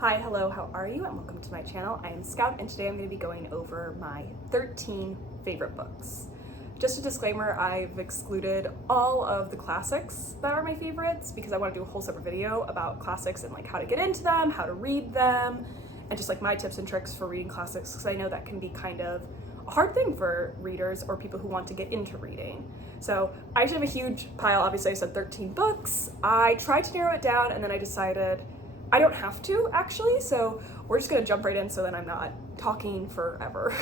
Hi, hello, how are you? And welcome to my channel. I am Scout, and today I'm going to be going over my 13 favorite books. Just a disclaimer, I've excluded all of the classics that are my favorites because I want to do a whole separate video about classics and like how to get into them, how to read them, and just like my tips and tricks for reading classics, because I know that can be kind of a hard thing for readers or people who want to get into reading. So I actually have a huge pile. Obviously I said 13 books. I tried to narrow it down and then I decided I don't have to actually, so we're just gonna jump right in so that I'm not talking forever.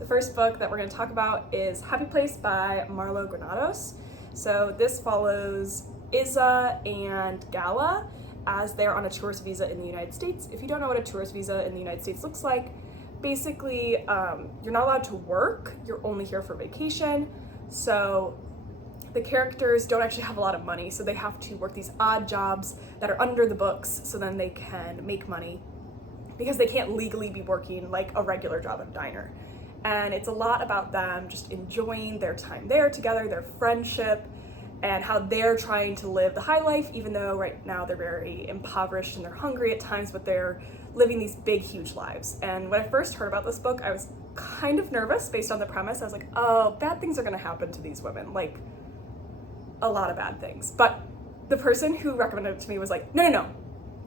The first book that we're gonna talk about is Happy Place by Marlo Granados. So this follows Isa and Gala as they're on a tourist visa in the United States. If you don't know what a tourist visa in the United States looks like, basically you're not allowed to work, you're only here for vacation. So the characters don't actually have a lot of money, so they have to work these odd jobs that are under the books so then they can make money because they can't legally be working like a regular job at a diner. And it's a lot about them just enjoying their time there together, their friendship, and how they're trying to live the high life, even though right now they're very impoverished and they're hungry at times, but they're living these big, huge lives. And when I first heard about this book, I was kind of nervous based on the premise. I was like, oh, bad things are gonna happen to these women. Like, a lot of bad things. But the person who recommended it to me was like, no,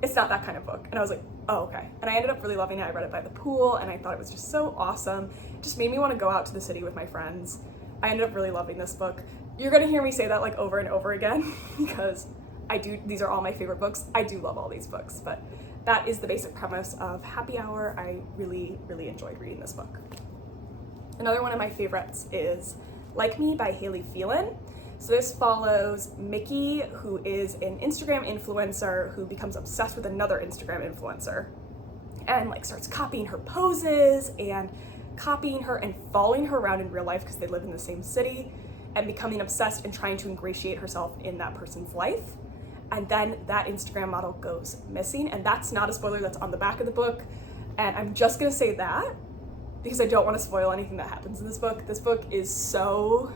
it's not that kind of book. And I was like, oh, okay. And I ended up really loving it. I read it by the pool and I thought it was just so awesome. It just made me want to go out to the city with my friends. I ended up really loving this book. You're gonna hear me say that like over and over again because these are all my favorite books. I do love all these books, but that is the basic premise of Happy Hour. I really, really enjoyed reading this book. Another one of my favorites is Like Me by Haley Phelan. So this follows Mickey, who is an Instagram influencer who becomes obsessed with another Instagram influencer and like starts copying her poses and copying her and following her around in real life because they live in the same city, and becoming obsessed and trying to ingratiate herself in that person's life. And then that Instagram model goes missing, and that's not a spoiler, that's on the back of the book. And I'm just gonna say that because I don't want to spoil anything that happens in this book. This book is so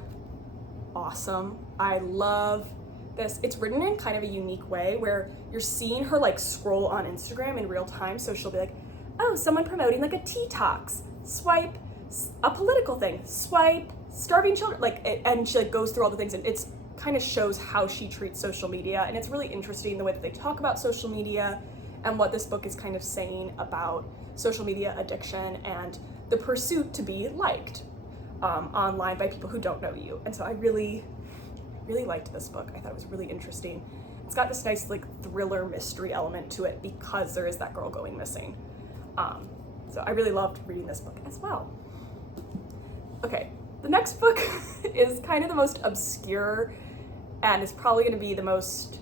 awesome. I love this. It's written in kind of a unique way where you're seeing her like scroll on Instagram in real time. So she'll be like, oh, someone promoting like a tea talks, swipe, a political thing, swipe, starving children, and she like goes through all the things, and it's kind of shows how she treats social media. And it's really interesting the way that they talk about social media and what this book is kind of saying about social media addiction and the pursuit to be liked online by people who don't know you. And so I really, really liked this book. I thought it was really interesting. It's got this nice like thriller mystery element to it because there is that girl going missing. So I really loved reading this book as well. Okay, the next book is kind of the most obscure and is probably going to be the most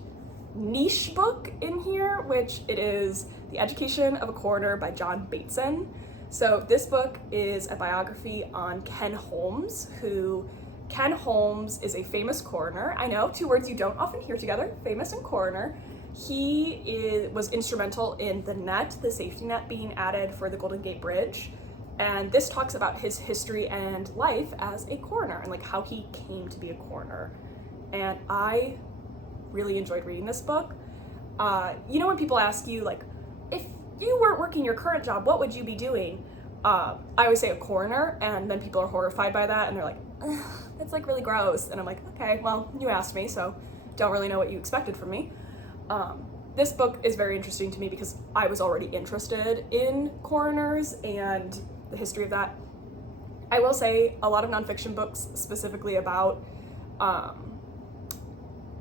niche book in here, which it is The Education of a Coroner by John Bateson. So this book is a biography on Ken Holmes, Ken Holmes is a famous coroner. I know, two words you don't often hear together, famous and coroner. He was instrumental in the safety net being added for the Golden Gate Bridge. And this talks about his history and life as a coroner and like how he came to be a coroner. And I really enjoyed reading this book. You know when people ask you like, if you weren't working your current job, what would you be doing? I always say a coroner, and then people are horrified by that and they're like, that's like really gross. And I'm like, okay, well, you asked me, so don't really know what you expected from me. This book is very interesting to me because I was already interested in coroners and the history of that. I will say a lot of nonfiction books specifically about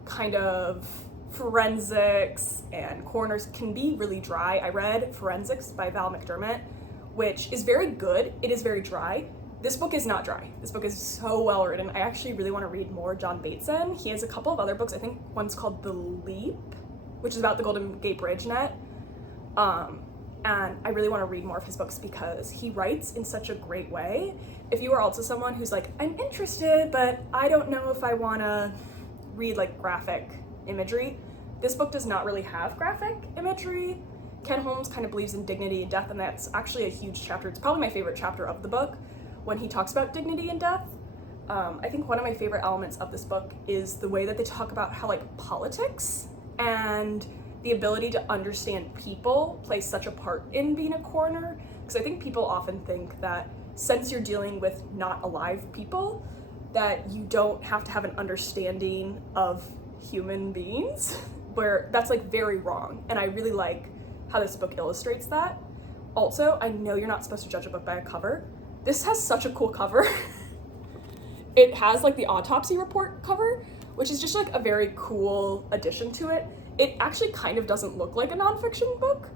kind of forensics and coroners can be really dry. I read Forensics by Val McDermott, which is very good. It is very dry. This book is not dry. This book is so well written. I actually really want to read more John Bateson. He has a couple of other books. I think one's called The Leap, which is about the Golden Gate Bridge net. And I really want to read more of his books because he writes in such a great way. If you are also someone who's like, I'm interested, but I don't know if I want to read like graphic imagery, this book does not really have graphic imagery. Ken Holmes kind of believes in dignity and death, and that's actually a huge chapter. It's probably my favorite chapter of the book when he talks about dignity and death. I think one of my favorite elements of this book is the way that they talk about how like politics and the ability to understand people plays such a part in being a coroner, because I think people often think that since you're dealing with not alive people, that you don't have to have an understanding of human beings, where that's like very wrong. And I really like how this book illustrates that. Also, I know you're not supposed to judge a book by a cover. This has such a cool cover. It has like the autopsy report cover, which is just like a very cool addition to it. It actually kind of doesn't look like a nonfiction book.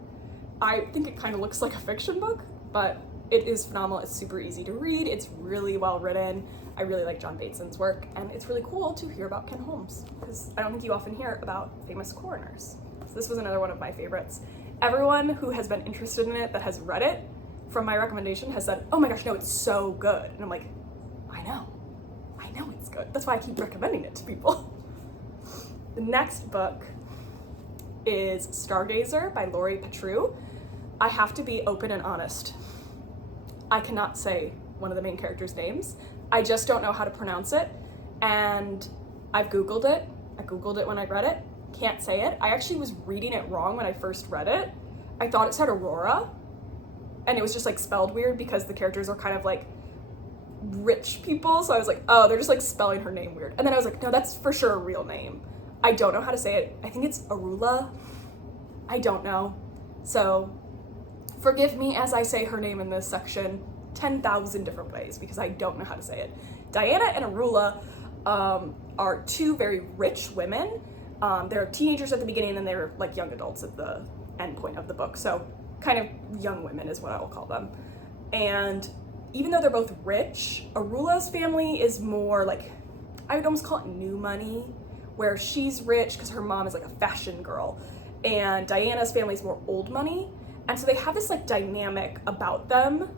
I think it kind of looks like a fiction book, but it is phenomenal. It's super easy to read. It's really well written. I really like John Bateson's work, and it's really cool to hear about Ken Holmes, because I don't think you often hear about famous coroners. So this was another one of my favorites. Everyone who has been interested in it that has read it from my recommendation has said, oh my gosh, no, it's so good. And I'm like, I know it's good. That's why I keep recommending it to people. The next book is Stargazer by Laurie Petru. I have to be open and honest. I cannot say one of the main characters' names. I just don't know how to pronounce it, and I've Googled it. I Googled it when I read it. Can't say it. I actually was reading it wrong when I first read it. I thought it said Aurora, and it was just like spelled weird because the characters are kind of like rich people, so I was like, oh, they're just like spelling her name weird. And then I was like, no, that's for sure a real name. I don't know how to say it. I think it's Arula. I don't know. So forgive me as I say her name in this section 10,000 different ways because I don't know how to say it. Diana and Arula are two very rich women. They're teenagers at the beginning and they're like young adults at the end point of the book. So kind of young women is what I will call them. And even though they're both rich, Arula's family is more like, I would almost call it new money, where she's rich because her mom is like a fashion girl, and Diana's family is more old money. And so they have this like dynamic about them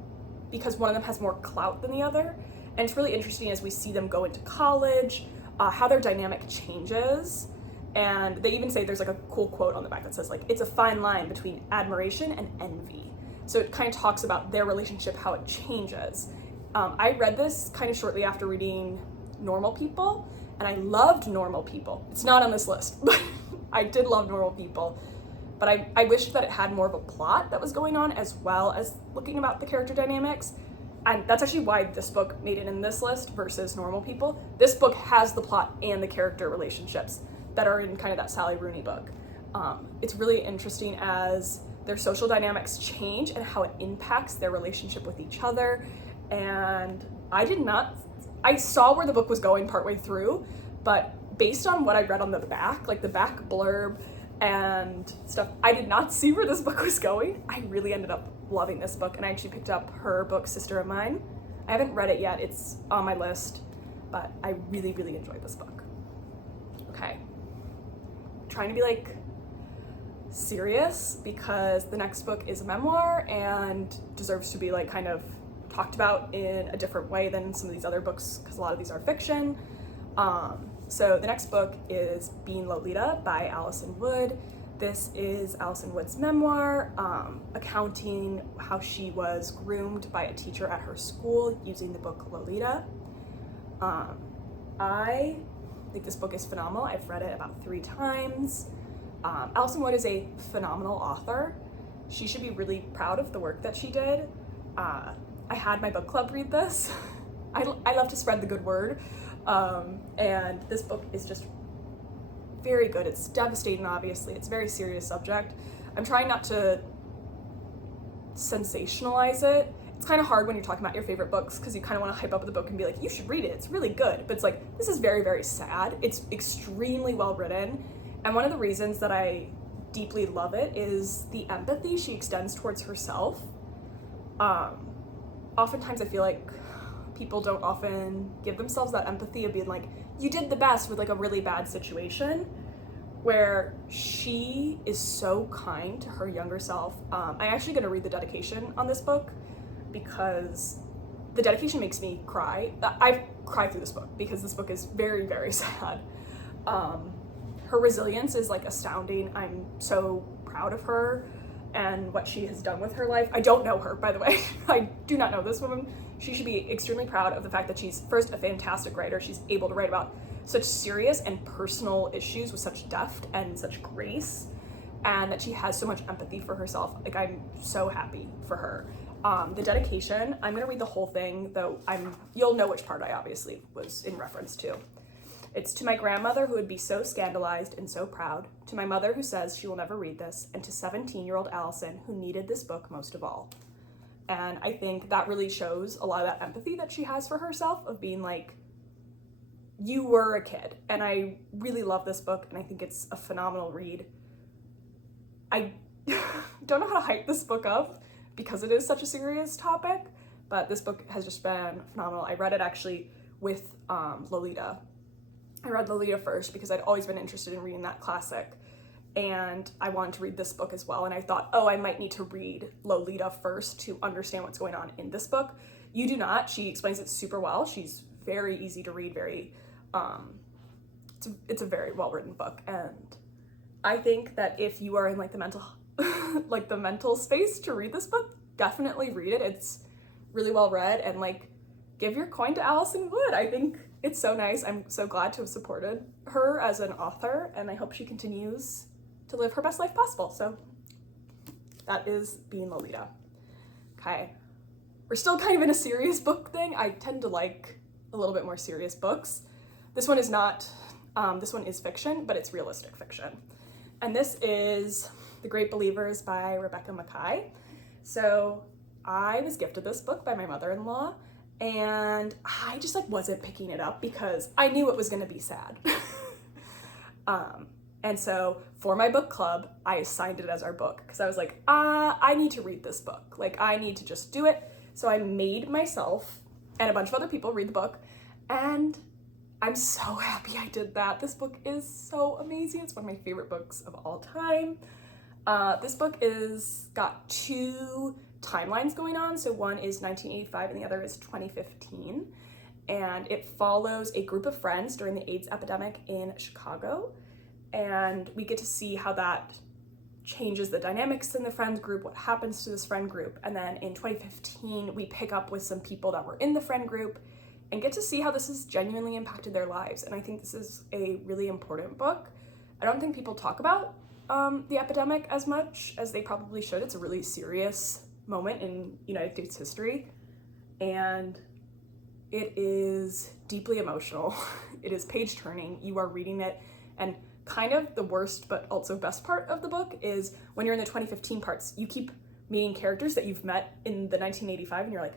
because one of them has more clout than the other. And it's really interesting as we see them go into college, how their dynamic changes. And they even say, there's like a cool quote on the back that says like, it's a fine line between admiration and envy. So it kind of talks about their relationship, how it changes. I read this kind of shortly after reading Normal People, and I loved Normal People. It's not on this list, but I did love Normal People. But I wished that it had more of a plot that was going on, as well as looking about the character dynamics. And that's actually why this book made it in this list versus Normal People. This book has the plot and the character relationships that are in kind of that Sally Rooney book. It's really interesting as their social dynamics change and how it impacts their relationship with each other. And I saw where the book was going partway through, but based on what I read on the back, like the back blurb and stuff, I did not see where this book was going. I really ended up loving this book, and I actually picked up her book, Sister of Mine. I haven't read it yet, it's on my list, but I really, really enjoyed this book. Okay, trying to be like serious because the next book is a memoir and deserves to be like kind of talked about in a different way than some of these other books because a lot of these are fiction. So the next book is Being Lolita by Allison Wood. This is Allison Wood's memoir, accounting how she was groomed by a teacher at her school using the book Lolita. I think this book is phenomenal. I've read it about 3 times. Allison Wood is a phenomenal author. She should be really proud of the work that she did. I had my book club read this. I love to spread the good word. And this book is just very good. It's devastating, obviously. It's a very serious subject. I'm trying not to sensationalize it. It's kind of hard when you're talking about your favorite books because you kind of want to hype up the book and be like, you should read it. It's really good. But it's like, this is very, very sad. It's extremely well written. And one of the reasons that I deeply love it is the empathy she extends towards herself. Oftentimes I feel like people don't often give themselves that empathy of being like, you did the best with like a really bad situation, where she is so kind to her younger self. I'm actually going to read the dedication on this book because the dedication makes me cry. I've cried through this book because this book is very, very sad. Her resilience is like astounding. I'm so proud of her and what she has done with her life. I don't know her, by the way. I do not know this woman. She should be extremely proud of the fact that she's, first, a fantastic writer. She's able to write about such serious and personal issues with such depth and such grace. and that she has so much empathy for herself. Like, I'm so happy for her. The dedication, I'm gonna read the whole thing, though you'll know which part I obviously was in reference to. It's to my grandmother who would be so scandalized and so proud, to my mother who says she will never read this, and to 17-year-old Allison who needed this book most of all. And I think that really shows a lot of that empathy that she has for herself, of being like, you were a kid. And I really love this book, and I think it's a phenomenal read. I don't know how to hype this book up because it is such a serious topic, but this book has just been phenomenal. I read it actually with Lolita. I read Lolita first because I'd always been interested in reading that classic, and I wanted to read this book as well. And I thought, oh, I might need to read Lolita first to understand what's going on in this book. You do not. She explains it super well. She's very easy to read, very, it's a very well-written book. And I think that if you are in like the mental, like the mental space to read this book, definitely read it. It's really well read, and like, give your coin to Allison Wood. I think it's so nice. I'm so glad to have supported her as an author, and I hope she continues to live her best life possible. So that is Being Lolita. Okay, we're still kind of in a serious book thing. I tend to like a little bit more serious books. This one is not, this one is fiction, but it's realistic fiction. And this is The Great Believers by Rebecca Makkai. So I was gifted this book by my mother-in-law, and I just like wasn't picking it up because I knew it was gonna be sad. And so for my book club, I assigned it as our book because I was like, I need to read this book. Like, I need to just do it. So I made myself and a bunch of other people read the book, and I'm so happy I did that. This book is so amazing. It's one of my favorite books of all time. This book is got two timelines going on. So one is 1985 and the other is 2015. And it follows a group of friends during the AIDS epidemic in Chicago. And we get to see how that changes the dynamics in the friend group, what happens to this friend group. And then in 2015, we pick up with some people that were in the friend group and get to see how this has genuinely impacted their lives. And I think this is a really important book. I don't think people talk about the epidemic as much as they probably should. It's a really serious moment in United States history, and it is deeply emotional. It is page turning. You are reading it, and kind of the worst but also best part of the book is when you're in the 2015 parts, you keep meeting characters that you've met in the 1985, and you're like,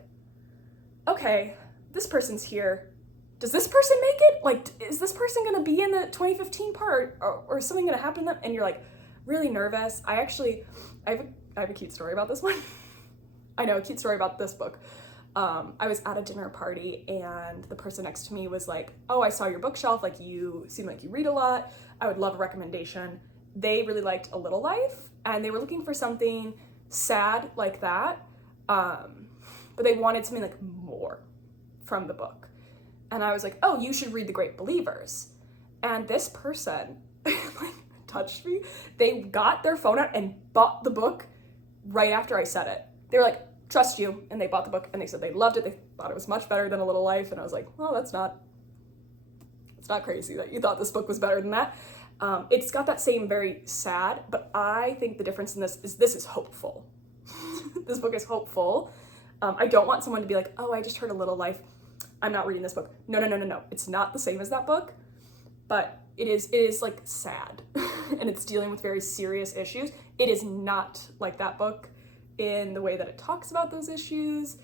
okay, this person's here. Does this person make it? Like, is this person gonna be in the 2015 part, or is something gonna happen to them? And you're like really nervous. I have a cute story about this one. I know, a cute story about this book. I was at a dinner party, and the person next to me was like, oh, I saw your bookshelf, like you seem like you read a lot. I would love a recommendation. They really liked A Little Life, and they were looking for something sad like that, but they wanted something like more from the book. And I was like, oh, you should read The Great Believers. And this person like touched me. They got their phone out and bought the book right after I said it. They were like, trust you. And they bought the book, and they said they loved it. They thought it was much better than A Little Life. And I was like, well, it's not crazy that you thought this book was better than that. It's got that same very sad, but I think the difference in this is hopeful. This book is hopeful. I don't want someone to be like, oh, I just heard A Little Life, I'm not reading this book. No. It's not the same as that book, but it is like sad and it's dealing with very serious issues. It is not like that book in the way that it talks about those issues.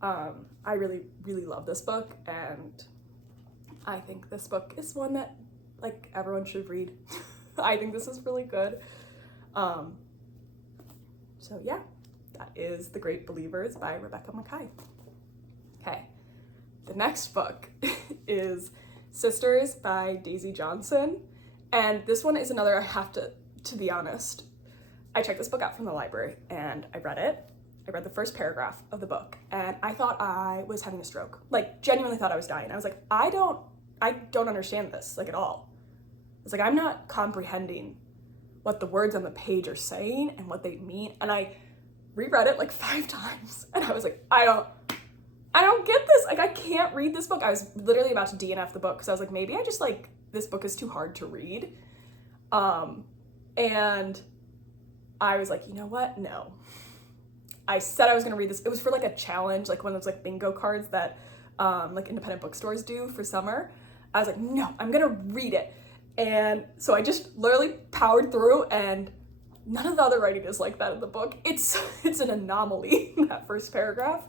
I really, really love this book, and I think this book is one that like everyone should read. I think this is really good. So yeah, that is The Great Believers by Rebecca Makkai. Okay, the next book is Sisters by Daisy Johnson. And this one is another, I have to be honest, I checked this book out from the library and I read it. I read the first paragraph of the book and I thought I was having a stroke. Like, genuinely thought I was dying. I was like, I don't understand this, like, at all. It's like, I'm not comprehending what the words on the page are saying and what they mean. And I reread it like 5 times and I was like, I don't get this. Like, I can't read this book. I was literally about to DNF the book because I was like, maybe I just like, this book is too hard to read. And I was like, you know what? No. I said I was gonna read this. It was for like a challenge, like one of those like bingo cards that like independent bookstores do for summer. I was like, no, I'm gonna read it. And so I just literally powered through, and none of the other writing is like that in the book. It's an anomaly in that first paragraph.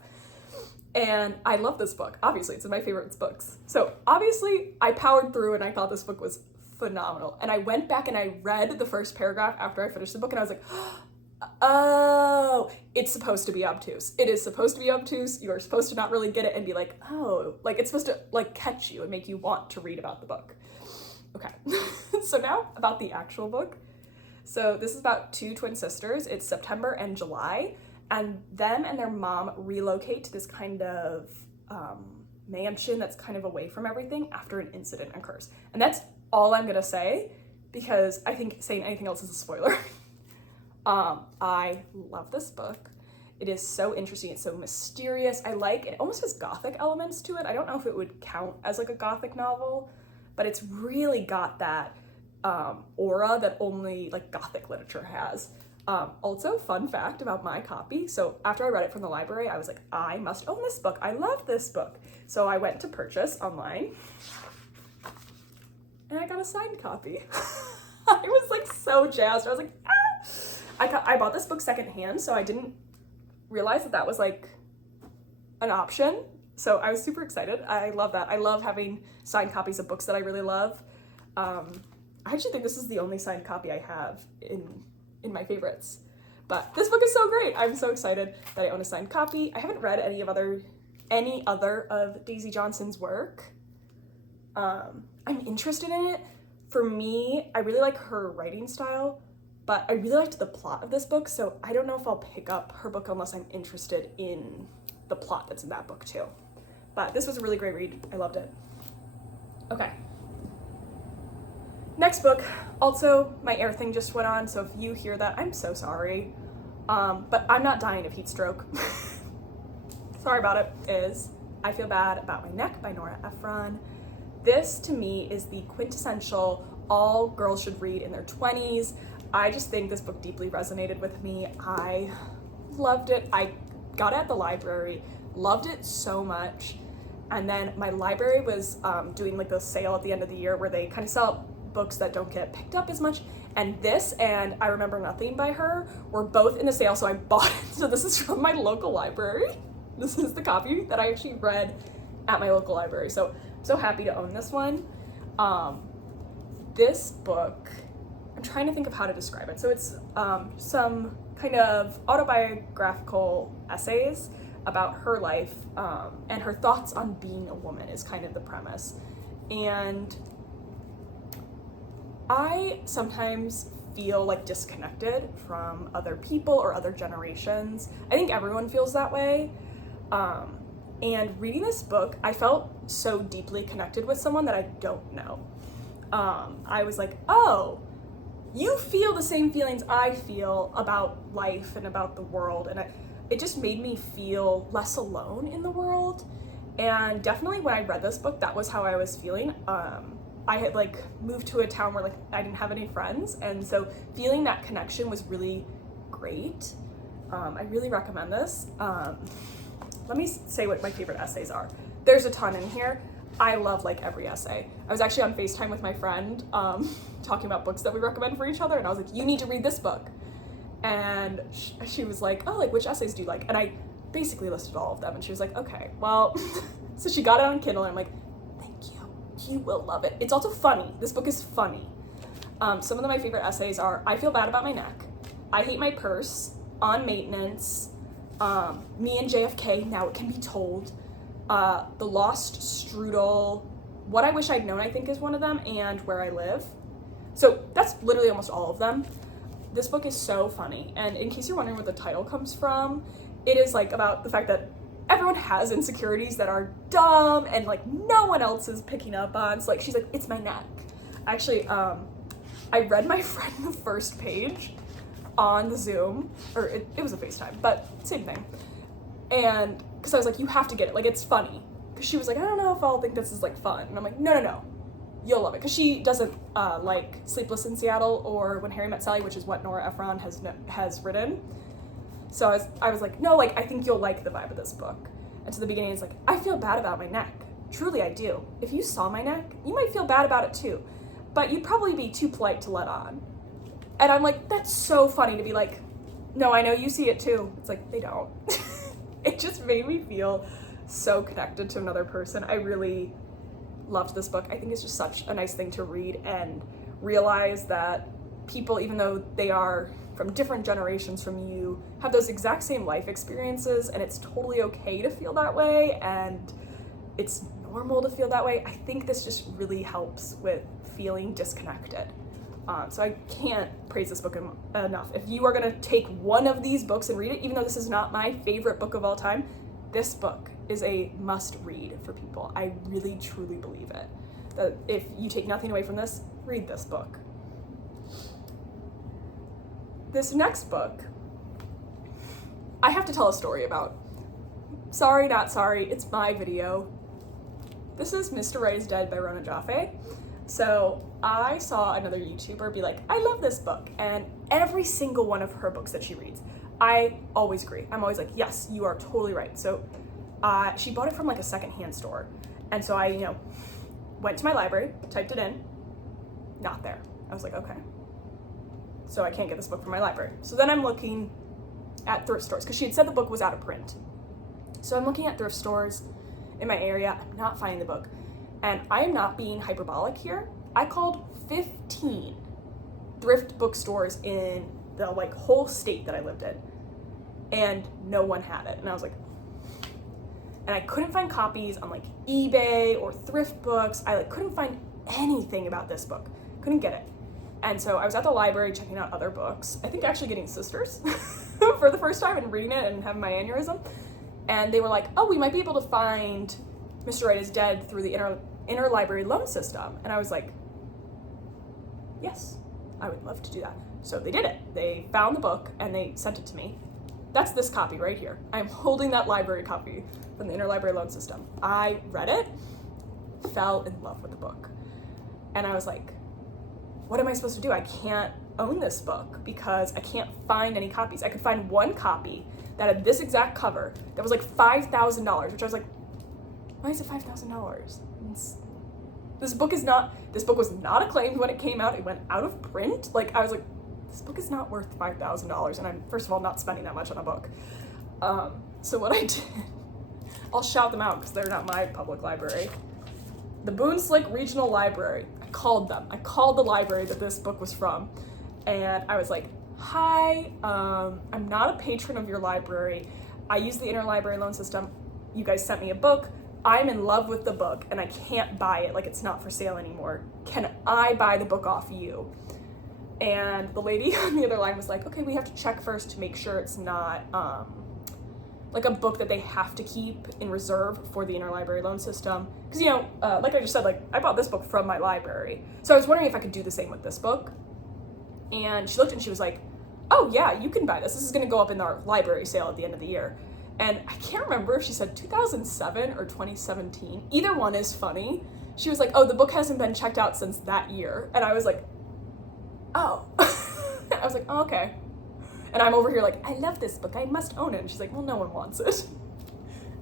And I love this book. Obviously, it's in my favorite books. So obviously I powered through and I thought this book was phenomenal. And I went back and I read the first paragraph after I finished the book, and I was like, oh, it's supposed to be obtuse. It is supposed to be obtuse. You're supposed to not really get it and be like, oh, like it's supposed to like catch you and make you want to read about the book. Okay, so now about the actual book. So this is about two twin sisters. It's September and July, and them and their mom relocate to this kind of mansion that's kind of away from everything after an incident occurs. And that's all I'm gonna say, because I think saying anything else is a spoiler. I love this book. It is so interesting. It's so mysterious. I like it. Almost has gothic elements to it. I don't know if it would count as like a gothic novel, but it's really got that aura that only like gothic literature has. Also, fun fact about my copy. So after I read it from the library, I was like, I must own this book. I love this book. So I went to purchase online and I got a signed copy. I was like so jazzed. I was like, ah! I bought this book secondhand, so I didn't realize that was like an option. So I was super excited. I love that. I love having signed copies of books that I really love. I actually think this is the only signed copy I have in my favorites. But this book is so great. I'm so excited that I own a signed copy. I haven't read any other of Daisy Johnson's work. I'm interested in it. For me, I really like her writing style, but I really liked the plot of this book, so I don't know if I'll pick up her book unless I'm interested in the plot that's in that book too. But this was a really great read. I loved it. Okay. Next book. Also, my air thing just went on, so if you hear that, I'm so sorry. But I'm not dying of heat stroke. Sorry about it. Is I Feel Bad About My Neck by Nora Ephron. This, to me, is the quintessential all girls should read in their 20s. I just think this book deeply resonated with me. I loved it. I got it at the library, loved it so much. And then my library was doing like the sale at the end of the year where they kind of sell books that don't get picked up as much. And this and I Remember Nothing by her were both in the sale, so I bought it. So this is from my local library. This is the copy that I actually read at my local library. So I'm so happy to own this one. This book, I'm trying to think of how to describe it. So it's some kind of autobiographical essays about her life and her thoughts on being a woman is kind of the premise. And I sometimes feel like disconnected from other people or other generations. I think everyone feels that way. And reading this book, I felt so deeply connected with someone that I don't know. I was like, oh, you feel the same feelings I feel about life and about the world. And it just made me feel less alone in the world. And definitely when I read this book, that was how I was feeling. I had like moved to a town where like I didn't have any friends. And so feeling that connection was really great. I really recommend this. Let me say what my favorite essays are. There's a ton in here. I love like every essay. I was actually on FaceTime with my friend talking about books that we recommend for each other, and I was like, you need to read this book. And she was like, oh, like which essays do you like? And I basically listed all of them, and she was like, okay, well, so she got it on Kindle, and I'm like, thank you, you will love it. It's also funny. This book is funny. Some of my favorite essays are I Feel Bad About My Neck, I Hate My Purse, On Maintenance, Me and JFK, Now It Can Be Told, The Lost Strudel, What I Wish I'd Known, I think is one of them, and Where I Live. So that's literally almost all of them. This book is so funny, and in case you're wondering where the title comes from, it is like about the fact that everyone has insecurities that are dumb and like no one else is picking up on. So like she's like, it's my neck. Actually, I read my friend the first page on the Zoom, or it was a FaceTime, but same thing. And because I was like, you have to get it, like it's funny. Because she was like, I don't know if I'll think this is like fun. And I'm like, no. you'll love it. Because she doesn't like Sleepless in Seattle or When Harry Met Sally, which is what Nora Ephron has written. So I was like, no, like, I think you'll like the vibe of this book. And so the beginning is like, I feel bad about my neck. Truly, I do. If you saw my neck, you might feel bad about it too. But you'd probably be too polite to let on. And I'm like, that's so funny to be like, no, I know you see it too. It's like, they don't. It just made me feel so connected to another person. I really loved this book. I think it's just such a nice thing to read and realize that people, even though they are from different generations from you, have those exact same life experiences, and it's totally okay to feel that way, and it's normal to feel that way. I think this just really helps with feeling disconnected. So I can't praise this book enough. If you are gonna take one of these books and read it, even though this is not my favorite book of all time, this book is a must read for people. I really, truly believe it. That if you take nothing away from this, read this book. This next book, I have to tell a story about. Sorry, not sorry, it's my video. This is Mr. Right is Dead by Rona Jaffe. So I saw another YouTuber be like, I love this book. And every single one of her books that she reads, I always agree. I'm always like, yes, you are totally right. So she bought it from like a secondhand store. And so I, went to my library, typed it in, not there. I was like, okay. So I can't get this book from my library. So then I'm looking at thrift stores because she had said the book was out of print. So I'm looking at thrift stores in my area. I'm not finding the book. And I am not being hyperbolic here. I called 15 thrift bookstores in the like whole state that I lived in, and no one had it. And I was like, and I couldn't find copies on like eBay or thrift books. I like couldn't find anything about this book. Couldn't get it. And so I was at the library checking out other books. I think actually getting Sisters for the first time and reading it and having my aneurysm. And they were like, oh, we might be able to find Mr. Right is Dead through the interlibrary loan system. And I was like, yes, I would love to do that. So they did it. They found the book and they sent it to me. That's this copy right here. I'm holding that library copy from the interlibrary loan system. I read it, fell in love with the book. And I was like, what am I supposed to do? I can't own this book because I can't find any copies. I could find one copy that had this exact cover that was like $5,000, which I was like, why is it $5,000? This book was not acclaimed when it came out. It went out of print. Like, I was like, this book is not worth $5,000, and I'm, first of all, not spending that much on a book. So what I did, I'll shout them out because they're not my public library. The Boone Slick Regional Library. I called them. I called the library that this book was from, and I was like, hi, I'm not a patron of your library. I use the interlibrary loan system. You guys sent me a book. I'm in love with the book and I can't buy it, like it's not for sale anymore. Can I buy the book off you? And the lady on the other line was like, okay, we have to check first to make sure it's not like a book that they have to keep in reserve for the interlibrary loan system. Because, like I just said, like I bought this book from my library. So I was wondering if I could do the same with this book. And she looked and she was like, oh yeah, you can buy this. This is gonna go up in our library sale at the end of the year. And I can't remember if she said 2007 or 2017. Either one is funny. She was like, oh, the book hasn't been checked out since that year. And I was like, oh. I was like, oh, okay. And I'm over here like, I love this book. I must own it. And she's like, well, no one wants it.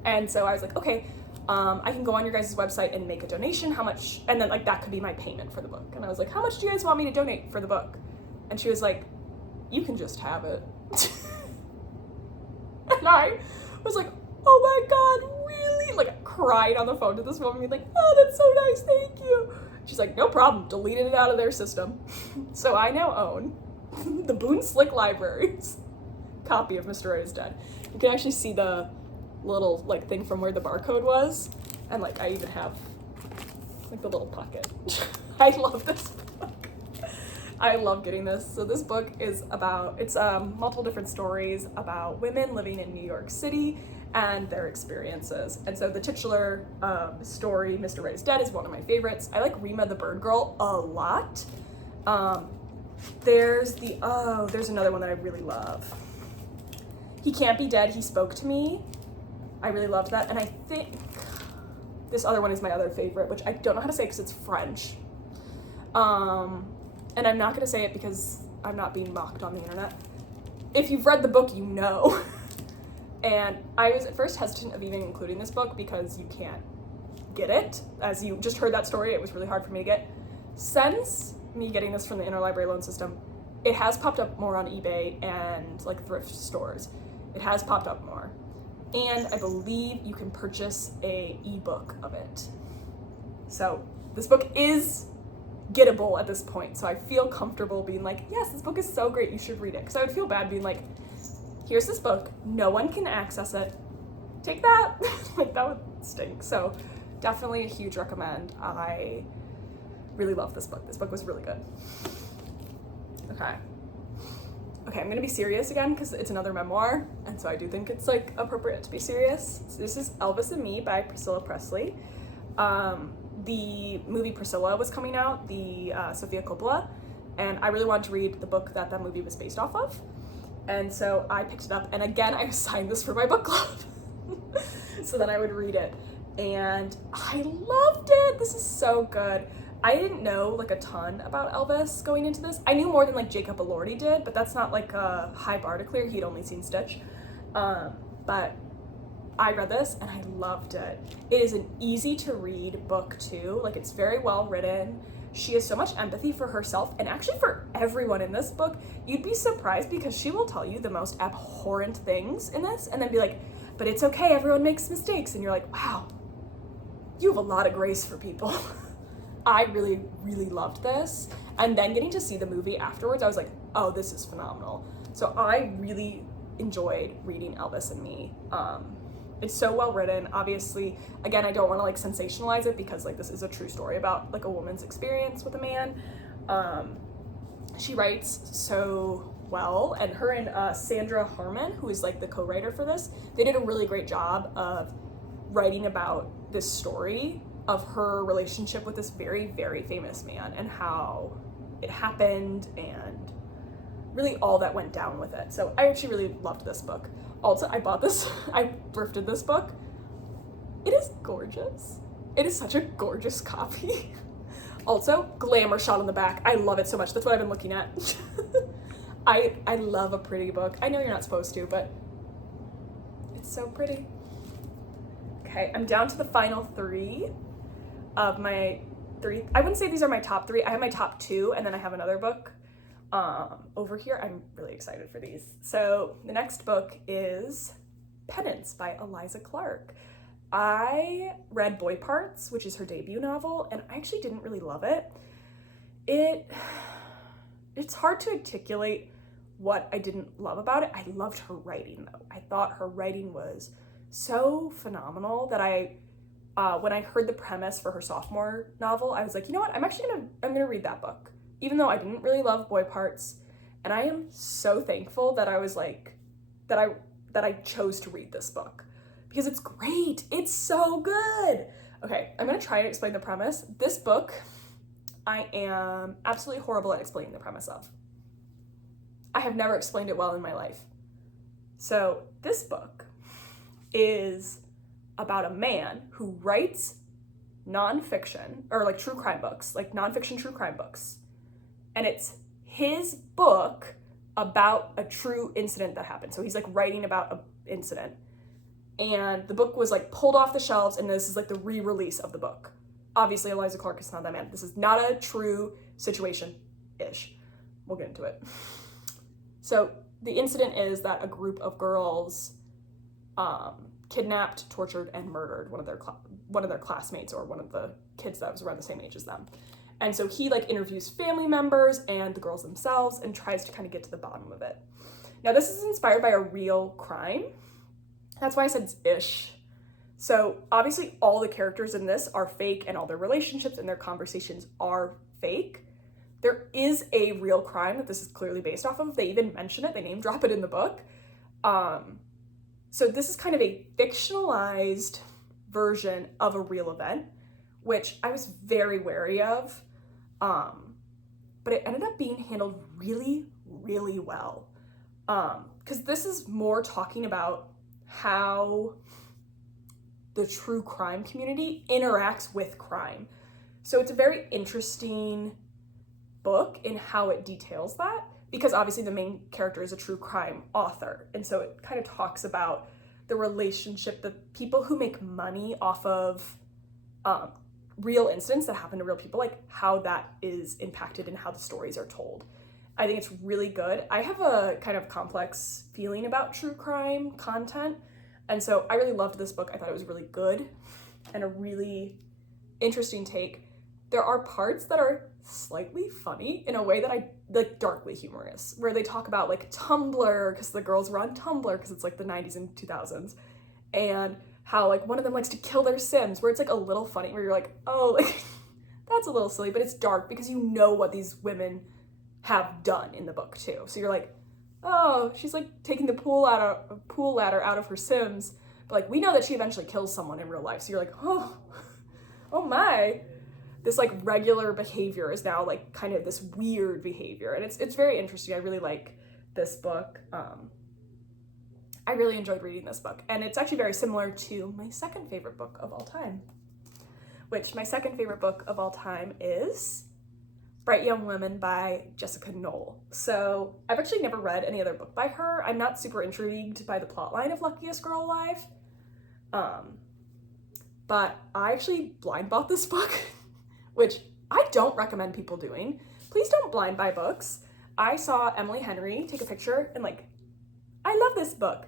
And so I was like, okay, I can go on your guys' website and make a donation. How much? And then like that could be my payment for the book. And I was like, how much do you guys want me to donate for the book? And she was like, you can just have it. And I was like, oh my God, really? Like I cried on the phone to this woman, being like, oh, that's so nice, thank you. She's like, no problem, deleted it out of their system. So I now own the Boone Slick Library's copy of Mr. Right is Dead. You can actually see the little like thing from where the barcode was. And like, I even have like the little pocket. I love this book. I love getting this. So this book is about, it's multiple different stories about women living in New York City and their experiences. And so the titular story, Mr. Right is Dead, is one of my favorites. I like Rima the Bird Girl a lot. There's another one that I really love. He Can't Be Dead, He Spoke to Me. I really loved that. And I think this other one is my other favorite, which I don't know how to say because it's French. And I'm not going to say it because I'm not being mocked on the internet. If you've read the book, you know. And I was at first hesitant of even including this book because you can't get it. As you just heard that story, it was really hard for me to get. Since me getting this from the interlibrary loan system, it has popped up more on eBay and like thrift stores. It has popped up more. And I believe you can purchase a ebook of it. So this book is gettable at this point. So I feel comfortable being like, yes, this book is so great, you should read it. Because I would feel bad being like, here's this book, no one can access it, take that. Like, that would stink. So definitely a huge recommend. I really love this book. This book was really good. Okay, I'm gonna be serious again because it's another memoir, and so I do think it's like appropriate to be serious. So this is Elvis and Me by Priscilla Presley. The movie Priscilla was coming out, the Sofia Coppola, and I really wanted to read the book that movie was based off of. And so I picked it up, and again, I assigned this for my book club so that I would read it. And I loved it. This is so good. I didn't know like a ton about Elvis going into this. I knew more than like Jacob Elordi did, but that's not like a high bar to clear. He'd only seen Stitch. But I read this and I loved it. It is an easy to read book too. Like, it's very well written. She has so much empathy for herself and actually for everyone in this book. You'd be surprised because she will tell you the most abhorrent things in this and then be like, but it's okay, everyone makes mistakes. And you're like, wow, you have a lot of grace for people. I really, really loved this. And then getting to see the movie afterwards, I was like, oh, this is phenomenal. So I really enjoyed reading Elvis and Me. It's so well written. Obviously, again, I don't want to like sensationalize it because like this is a true story about like a woman's experience with a man. She writes so well, and her and Sandra Harmon, who is like the co-writer for this, they did a really great job of writing about this story of her relationship with this very, very famous man and how it happened and really all that went down with it. So I actually really loved this book. Also, I bought this, I thrifted this book. It is gorgeous. It is such a gorgeous copy. Also, glamour shot on the back. I love it so much. That's what I've been looking at. I love a pretty book. I know you're not supposed to, but it's so pretty. Okay, I'm down to the final three of my three. I wouldn't say these are my top three. I have my top two, and then I have another book over here. I'm really excited for these. So the next book is Penance by Eliza Clark. I read Boy Parts, which is her debut novel, and I actually didn't really love it. It's hard to articulate what I didn't love about it. I loved her writing though. I thought her writing was so phenomenal that when I heard the premise for her sophomore novel, I was like, you know what? I'm gonna read that book, even though I didn't really love Boy Parts. And I am so thankful that I was like, that I chose to read this book because it's great. It's so good. Okay, I'm gonna try to explain the premise. This book, I am absolutely horrible at explaining the premise of. I have never explained it well in my life. So this book is about a man who writes nonfiction, or like true crime books, like nonfiction true crime books. And it's his book about a true incident that happened. So he's like writing about an incident. And the book was like pulled off the shelves, and this is like the re-release of the book. Obviously, Eliza Clark is not that man. This is not a true situation-ish. We'll get into it. So the incident is that a group of girls kidnapped, tortured, and murdered one of their classmates, or one of the kids that was around the same age as them. And so he like interviews family members and the girls themselves and tries to kind of get to the bottom of it. Now this is inspired by a real crime. That's why I said ish. So obviously all the characters in this are fake and all their relationships and their conversations are fake. There is a real crime that this is clearly based off of. They even mention it, they name drop it in the book. So this is kind of a fictionalized version of a real event, which I was very wary of. But it ended up being handled really, really well. Because this is more talking about how the true crime community interacts with crime. So it's a very interesting book in how it details that, because obviously the main character is a true crime author, and so it kind of talks about the relationship, the people who make money off of real incidents that happen to real people, like how that is impacted and how the stories are told. I think it's really good. I have a kind of complex feeling about true crime content, and so I really loved this book. I thought it was really good and a really interesting take. There are parts that are slightly funny in a way that I like, darkly humorous, where they talk about like Tumblr, because the girls were on Tumblr because it's like the 90s and 2000s, and how like one of them likes to kill their Sims, where it's like a little funny, where you're like, oh, like that's a little silly, but it's dark because you know what these women have done in the book too. So you're like, oh, she's like taking the pool ladder out of her Sims, but like we know that she eventually kills someone in real life. So you're like, oh my, this like regular behavior is now like kind of this weird behavior, and it's very interesting. I really like this book. I really enjoyed reading this book, and it's actually very similar to my second favorite book of all time, which my second favorite book of all time is Bright Young Women by Jessica Knoll. So I've actually never read any other book by her. I'm not super intrigued by the plotline of Luckiest Girl Alive, but I actually blind bought this book, which I don't recommend people doing. Please don't blind buy books. I saw Emily Henry take a picture and like, I love this book.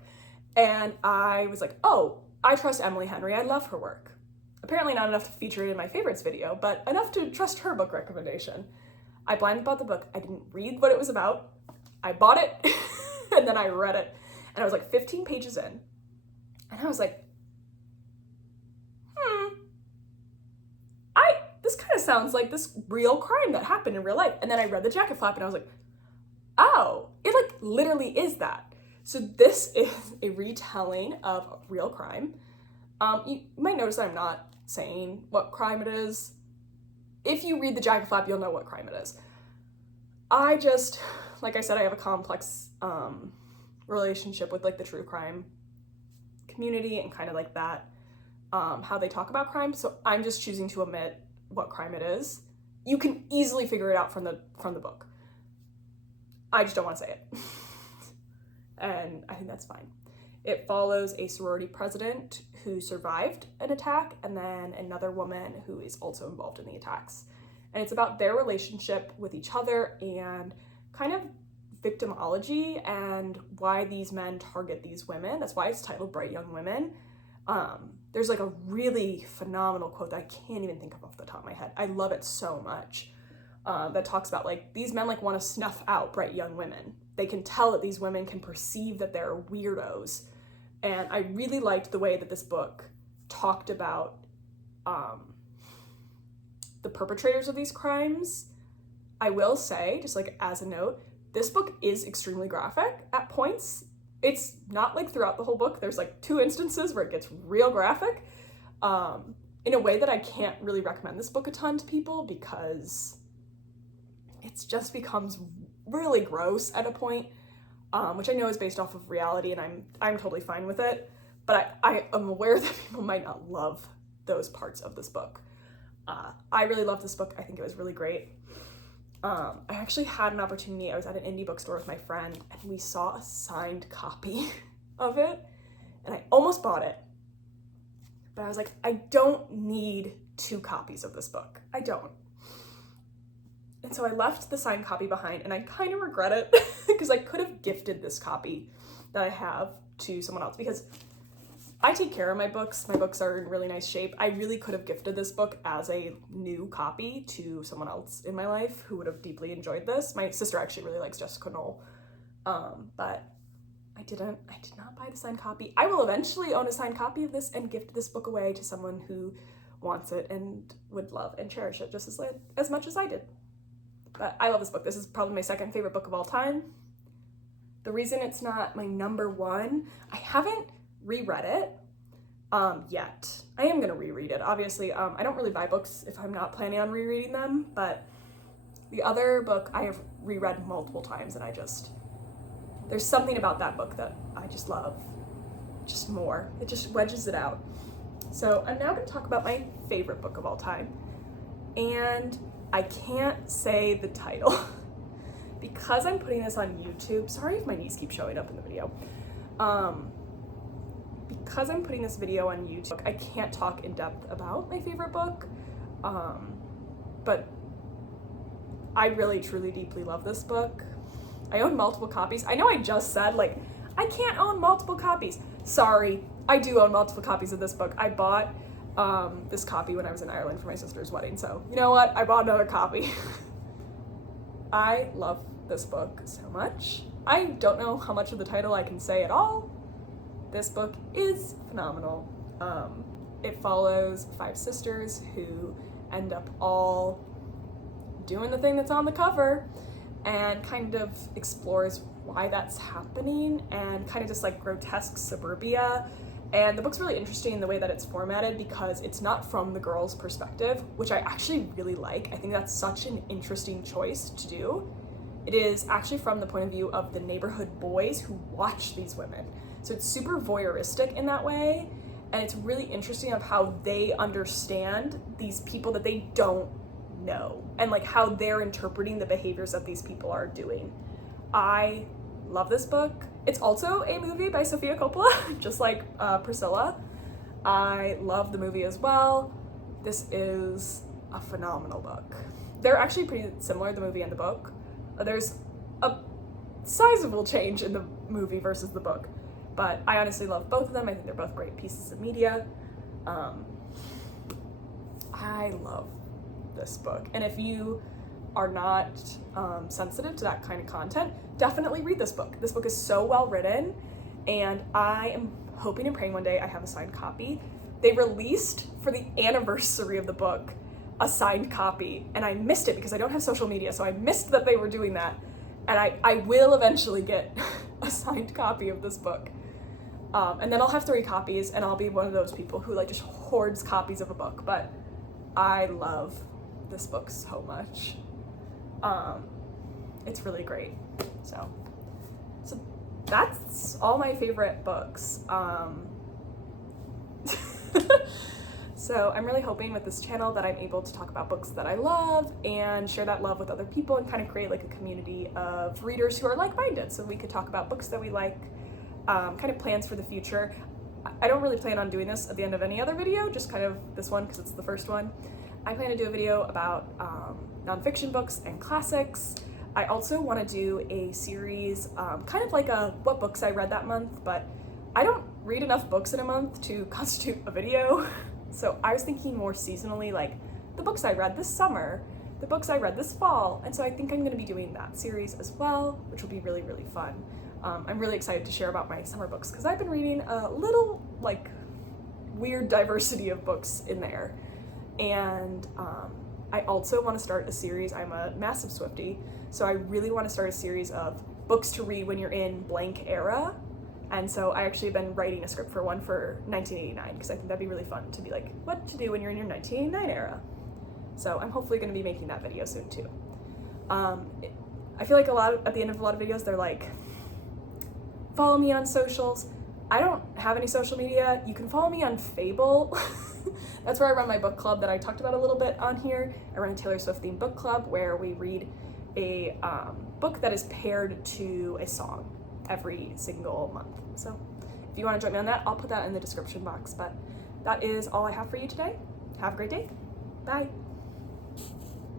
And I was like, oh, I trust Emily Henry. I love her work. Apparently not enough to feature it in my favorites video, but enough to trust her book recommendation. I blindly bought the book. I didn't read what it was about. I bought it and then I read it. And I was like 15 pages in. And I was like, this kind of sounds like this real crime that happened in real life. And then I read the jacket flap and I was like, oh, it like literally is that. So this is a retelling of a real crime. You might notice that I'm not saying what crime it is. If you read the jacket flap, you'll know what crime it is. I just, like I said, I have a complex relationship with like the true crime community and kind of like that, how they talk about crime. So I'm just choosing to omit what crime it is. You can easily figure it out from the book. I just don't want to say it. And I think that's fine. It follows a sorority president who survived an attack and then another woman who is also involved in the attacks. And it's about their relationship with each other and kind of victimology and why these men target these women. That's why it's titled Bright Young Women. There's like a really phenomenal quote that I can't even think of off the top of my head. I love it so much. That talks about like these men like want to snuff out bright young women. They can tell that these women can perceive that they're weirdos. And I really liked the way that this book talked about the perpetrators of these crimes. I will say, just like as a note, this book is extremely graphic at points. It's not like throughout the whole book. There's like 2 instances where it gets real graphic in a way that I can't really recommend this book a ton to people because it just becomes really gross at a point, which I know is based off of reality, and I'm totally fine with it. But I am aware that people might not love those parts of this book. I really loved this book. I think it was really great. I actually had an opportunity. I was at an indie bookstore with my friend, and we saw a signed copy of it, and I almost bought it. But I was like, I don't need 2 copies of this book. I don't. And so I left the signed copy behind, and I kind of regret it because I could have gifted this copy that I have to someone else because I take care of my books. My books are in really nice shape. I really could have gifted this book as a new copy to someone else in my life who would have deeply enjoyed this. My sister actually really likes Jessica Knoll, but I did not buy the signed copy. I will eventually own a signed copy of this and gift this book away to someone who wants it and would love and cherish it just as much as I did. But I love this book. This is probably my second favorite book of all time. The reason it's not my number 1, I haven't reread it yet. I am gonna reread it. Obviously, I don't really buy books if I'm not planning on rereading them, but the other book I have reread multiple times, and there's something about that book that I just love just more. It just wedges it out. So I'm now gonna talk about my favorite book of all time. And I can't say the title. Because I'm putting this on YouTube, sorry if my knees keep showing up in the video. Because I'm putting this video on YouTube, I can't talk in depth about my favorite book, but I really, truly, deeply love this book. I own multiple copies. I know I just said, like, I can't own multiple copies. Sorry, I do own multiple copies of this book. I bought this copy when I was in Ireland for my sister's wedding, so you know what? I bought another copy. I love this book so much. I don't know how much of the title I can say at all. This book is phenomenal. It follows 5 sisters who end up all doing the thing that's on the cover and kind of explores why that's happening and kind of just like grotesque suburbia. And the book's really interesting in the way that it's formatted because it's not from the girl's perspective, which I actually really like. I think that's such an interesting choice to do. It is actually from the point of view of the neighborhood boys who watch these women. So it's super voyeuristic in that way, and it's really interesting of how they understand these people that they don't know and like how they're interpreting the behaviors that these people are doing. I love this book. It's also a movie by Sofia Coppola, just like Priscilla. I love the movie as well. This is a phenomenal book. They're actually pretty similar, the movie and the book. There's a sizable change in the movie versus the book, but I honestly love both of them. I think they're both great pieces of media. I love this book, and if you are not sensitive to that kind of content, definitely read this book. This book is so well written, and I am hoping and praying one day I have a signed copy. They released, for the anniversary of the book, a signed copy, and I missed it because I don't have social media, so I missed that they were doing that, and I will eventually get a signed copy of this book. And then I'll have 3 copies, and I'll be one of those people who like just hoards copies of a book, but I love this book so much. It's really great. So that's all my favorite books. So I'm really hoping with this channel that I'm able to talk about books that I love and share that love with other people and kind of create like a community of readers who are like-minded, so we could talk about books that we like, kind of plans for the future. I don't really plan on doing this at the end of any other video, just kind of this one because it's the first one. I plan to do a video about nonfiction books and classics. I also want to do a series, kind of like a what books I read that month, but I don't read enough books in a month to constitute a video. So I was thinking more seasonally, like the books I read this summer, the books I read this fall, and so I think I'm going to be doing that series as well, which will be really, really fun. I'm really excited to share about my summer books because I've been reading a little like weird diversity of books in there. And I also want to start a series. I'm a massive Swiftie, so I really want to start a series of books to read when you're in blank era. And so I actually have been writing a script for one for 1989 because I think that'd be really fun to be like, what to do when you're in your 1989 era. So I'm hopefully going to be making that video soon too. I feel like at the end of a lot of videos, they're like, follow me on socials. I don't have any social media. You can follow me on Fable. That's where I run my book club that I talked about a little bit on here. I run a Taylor Swift themed book club where we read a book that is paired to a song every single month. So if you want to join me on that, I'll put that in the description box. But that is all I have for you today. Have a great day. Bye.